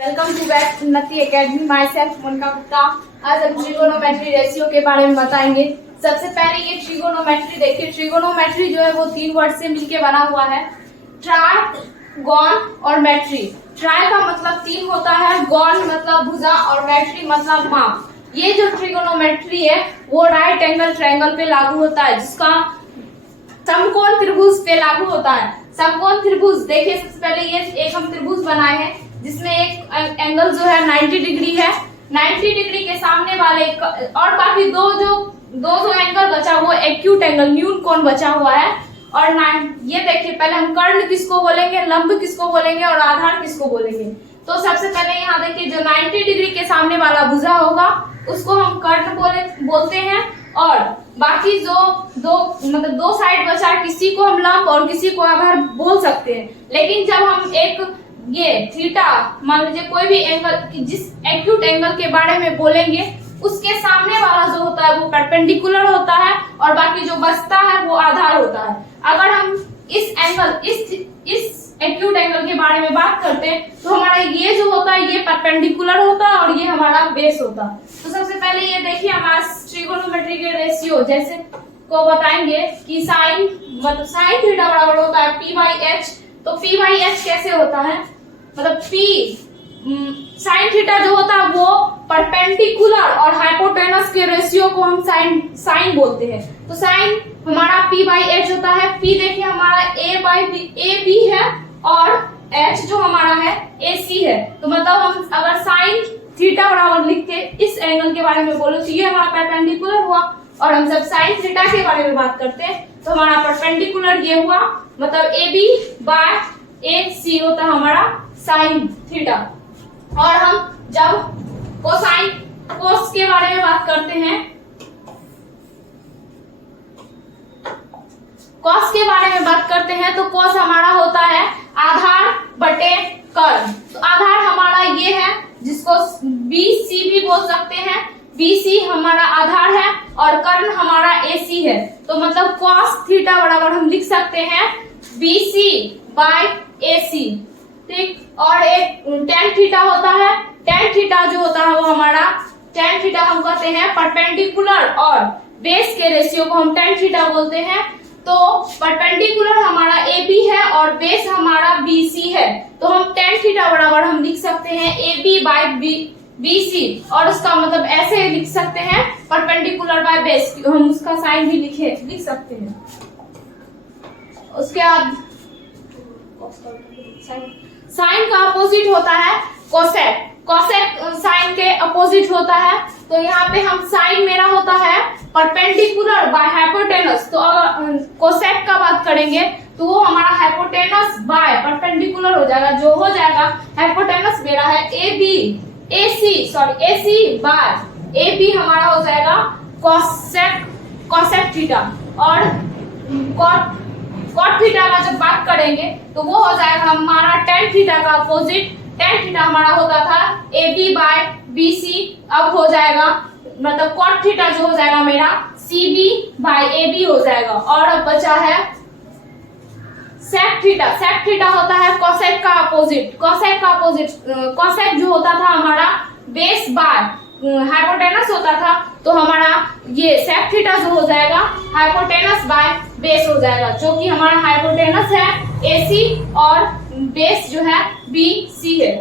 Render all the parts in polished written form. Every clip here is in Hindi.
Welcome to back Unnati academy. Myself Monika Gupta. आज हम ट्रिगोनोमेट्री रेशियो के बारे में बताएंगे। सबसे पहले ये ट्रिगोनोमेट्री देखिए। ट्रिगोनोमेट्री जो है वो 3 वर्ड से मिलके बना हुआ है, ट्राई, गॉन और मेट्री। ट्राई का मतलब 3 होता है, गॉन मतलब भुजा और मेट्री मतलब माप। ये जो ट्रिगोनोमेट्री है वो राइट एंगल ट्रायंगल पे लागू होता है, जिसका समकोण त्रिभुज पे लागू होता है। समकोण त्रिभुज देखिए, सबसे पहले ये एक हम त्रिभुज बनाए हैं जिसमें एक एंगल जो है 90 डिग्री है। 90 डिग्री के सामने वाले और बाकी दो जो एंगल बचा वो एक्यूट एंगल, न्यून कोण बचा हुआ है। और ये देखिए, पहले हम कर्ण किसको बोलेंगे, लंब किसको बोलेंगे और आधार किसको बोलेंगे। तो सबसे पहले यहाँ देखिए, जो 90 डिग्री के सामने वाला भुजा होगा उसको हम कर्ण बोलते हैं, और बाकी जो दो साइड बचा, किसी को हम लंब और किसी को आधार बोल सकते हैं। लेकिन जब हम एक ये थीटा मान लीजिए कोई भी एंगल, जिस एक्यूट एंगल के बारे में बोलेंगे उसके सामने वाला जो होता है वो परपेंडिकुलर होता है और बाकी जो बचता है वो आधार होता है। अगर हम इस एक्यूट एंगल के बारे में बात करते हैं तो हमारा ये जो होता है ये परपेंडिकुलर होता है और ये हमारा बेस होता है। तो सबसे पहले ये देखिए, हमारा ट्रिगोनोमेट्री के रेशियो जैसे को बताएंगे कि साइन थीटा बराबर होता है पी बाई एच। तो पी बाई एच कैसे होता है, मतलब पी साइन थीटा जो होता है वो परपेंडिकुलर और हाइपोटेनस के रेशियो को हम साइन बोलते हैं। तो साइन हमारा पी बाई एच होता है। पी देखिए हमारा ए बी है और एच जो हमारा है ए सी है। तो मतलब हम अगर साइन थीटा बराबर लिख के इस एंगल के बारे में बोलो तो ये हमारा परपेंडिकुलर हुआ, और हम जब साइन थीटा के बारे में बात करते हैं तो हमारा परपेंडिकुलर ये हुआ, मतलब ए बी बाय ए सी होता है हमारा साइन थीटा। और हम जब कोस के बारे में बात करते हैं, कॉस के बारे में बात करते हैं तो कॉस हमारा होता है आधार बटे कर्ण। तो आधार हमारा ये है जिसको बी सी भी बोल सकते हैं, BC हमारा आधार है और कर्ण हमारा AC है। तो मतलब cos थीटा बराबर हम लिख सकते हैं BC बाय AC, ठीक। और एक tan थीटा होता है। tan थीटा जो होता है वो हमारा, tan थीटा हम कहते हैं परपेंडिकुलर और बेस के रेशियो को हम tan थीटा बोलते हैं। तो परपेंडिकुलर हमारा AB है और बेस हमारा BC है। तो हम tan थीटा बराबर हम लिख सकते हैं AB बाय BC, और उसका मतलब ऐसे लिख सकते हैं परपेंडिकुलर बाय बेस, हम उसका साइन भी लिख सकते हैं। उसके बाद साइन का अपोजिट होता है कोसेक। कोसेक साइन के अपोजिट होता है। तो यहाँ पे हम साइन मेरा होता है परपेंडिकुलर बाय हाइपोटेनस। तो अगर कोसेक का बात करेंगे तो वो हमारा हाइपोटेनस बाय परपेंडिकुलर हो जाएगा, जो हो जाएगा हाइपोटेनस मेरा है AC बाय AB हमारा हो जाएगा कोसेक थीटा। और कॉट थीटा का जब बात करेंगे तो वो हो जाएगा हमारा tan थीटा का अपोजिट। tan थीटा हमारा होता था AB बाय BC, अब हो जाएगा मतलब कॉट थीटा जो हो जाएगा मेरा CB बाय AB हो जाएगा। और अब बचा है सेक थीटा। सेक थीटा होता है कोसेक का अपोजिट। कोसेक जो होता था हमारा बेस बाय हाइपोटेनस होता था, तो हमारा ये सेक थीटा जो हो जाएगा हाइपोटेनस बाय बेस हो जाएगा, जो कि हमारा हाइपोटेनस है AC और बेस जो है BC है।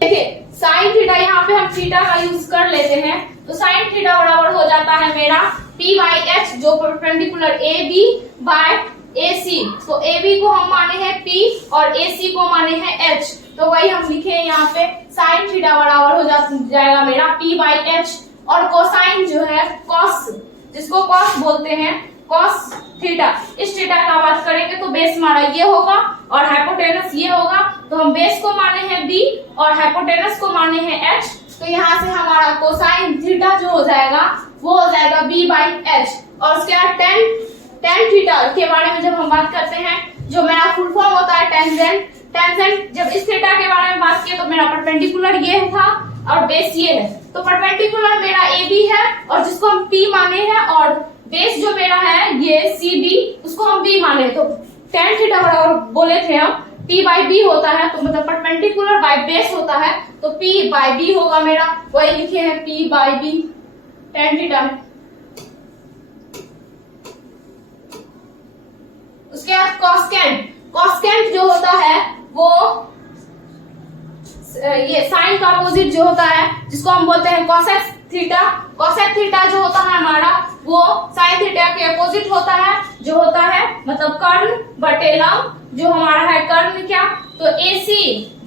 देखिए साइन थीटा, यहाँ पे हम थीटा का यूज कर लेते हैं। तो साइन थीटा बराबर हो जाता है मेरा P बाई एच, जो परपेंडिकुलर AB बाय AC। तो AB को हम माने हैं P और AC को माने हैं H। तो वही हम लिखे यहाँ पे साइन थीटा बराबर हो जाएगा मेरा P बाई एच। और कोसाइन जो है कॉस, जिसको कॉस बोलते हैं, कॉस थीटा, इस थीटा का बात करेंगे तो बेस हमारा ये होगा और हाइपोटेनस ये होगा। तो हम बेस को माने हैं B और हाइपोटेनस को माने हैं H। तो यहाँ से हमारा कोसाइन थीटा जो हो जाएगा वो हो जाएगा B बाई एच। और उसके बाद tan थीटा के बारे में जब हम बात करते हैं, जो मेरा फुल फॉर्म होता है टेंजेंट। जब इस थीटा के बारे में बात किए तो मेरा परपेंडिकुलर ये था और बेस ये है। तो परपेंडिकुलर मेरा AB है और जिसको हम P माने हैं, और बेस जो मेरा है ये CB, उसको हम B माने। तो tan थीटा बराबर बोले थे हम P बाई B होता है, तो मतलब परपेंडिकुलर बाय बेस होता है, तो P बाई B होगा मेरा, वही लिखे हैं P by B tan theta है। उसके बाद कॉस्केंट, कॉस्केंट जो होता है वो ये साइन का अपोजिट जो होता है, जिसको हम बोलते हैं कोसेक थीटा। कोसेक थीटा जो होता है हमारा वो साइन थीटा के अपोजिट होता है, जो होता है मतलब कर्ण बटे लंब, जो हमारा है कर्ण क्या, तो AC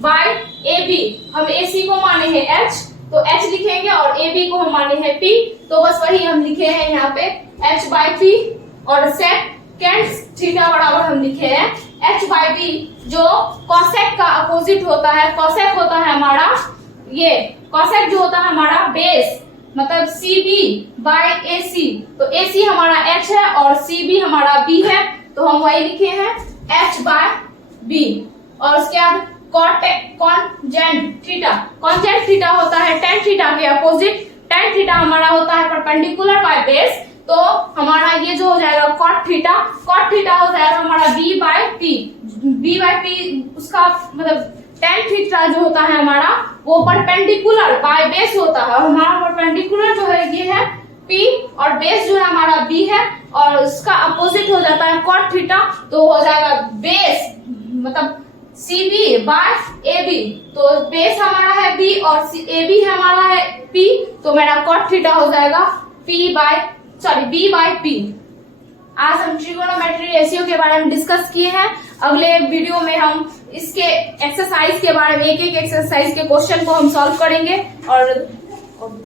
बाय AB, हम AC को माने हैं H, तो H लिखेंगे और AB को हम माने हैं P, तो बस वही हम लिखे हैं यहाँ पे H बाय P, और सेकेंड थीटा बराबर हम लिखे हैं H बाय B, जो कॉसेक का अपोजिट होता है। कॉसेक होता है हमारा ये, कॉसेक जो होता है हमारा बेस, मतलब CB बाय AC, तो AC हमारा H है और CB हमारा B है, तो हम वही लिखे हैं H बाय B। और उसके बाद कॉन्जेंट थीटा, कॉन्जेंट थीटा होता है tan थीटा के अपोजिट। tan थीटा हमारा होता है परपेंडिकुलर बाय बेस, तो हमारा ये जो हो जाएगा कॉट थीटा, कॉट थीटा हो जाएगा हमारा B by P, B by P उसका मतलब tan थीटा जो होता है हमारा वो परपेंडिकुलर बाय बेस होता है, और हमारा परपेंडिकुलर जो है ये है P और बेस जो है हमारा B है, और उसका अपोजिट हो जाता है कॉट थीटा, तो हो जाएगा बेस मतलब CB बाय AB, तो बेस हमारा है B और AB हमारा है P, तो मेरा कॉट थीटा हो जाएगा B बाय P। आज हम ट्रिगोनोमेट्री रेशियो के बारे में डिस्कस किए हैं। अगले वीडियो में हम इसके एक्सरसाइज के बारे में, एक एक एक्सरसाइज के क्वेश्चन को हम सॉल्व करेंगे। और